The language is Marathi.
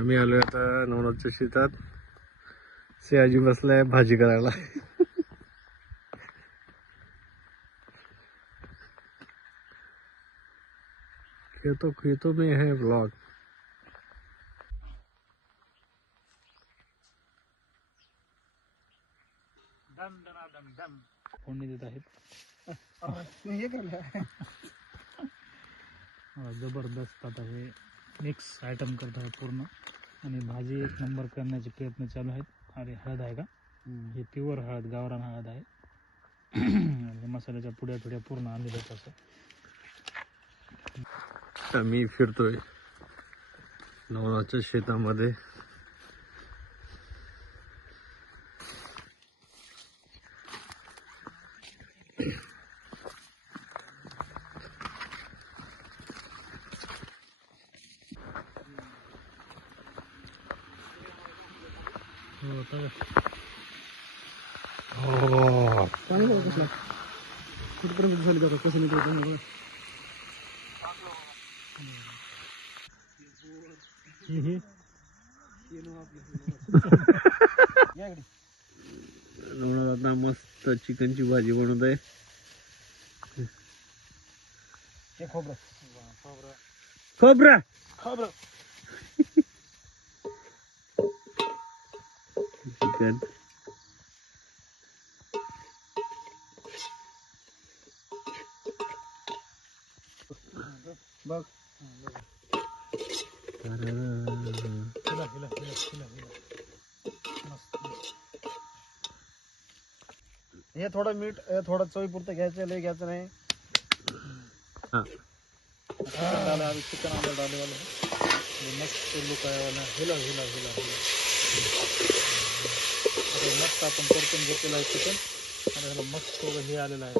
आम्ही आलोय आता नवनाथच्या शेतात. सियाजी बसलाय भाजी करायला. खेतों में है ब्लॉग. फोडणी देत आहेत. जबरदस्त आता हे मिक्स आयटम करत आहेत पूर्ण आणि भाजी एक नंबर करण्याचे प्रयत्न चालू आहेत. अरे हळद आहे का? हे प्युअर हळद, गावरान हळद आहे. आणि मसाल्याच्या पुड्या थोड्या पूर्ण आणलेल्या आहेत. असं आम्ही फिरतोय नवनाथच्या शेतामध्ये. कसला कुठपर्यंत झाली बघा कसं निघतो. आता मस्त चिकनची भाजी बनवत आहे. खोबरा चिकन. बघ हे थोडं मीठ थोडं चवीपुरतं घ्यायचं, लय घ्यायचं नाही. चिकन आंबट डालेवाला मस्त लुक आहे वाला. हिला हिला हिला हिला मस्त आपण परतून घेतलेलं आहे चिकन आणि ह्याला मस्त हे आलेलं आहे.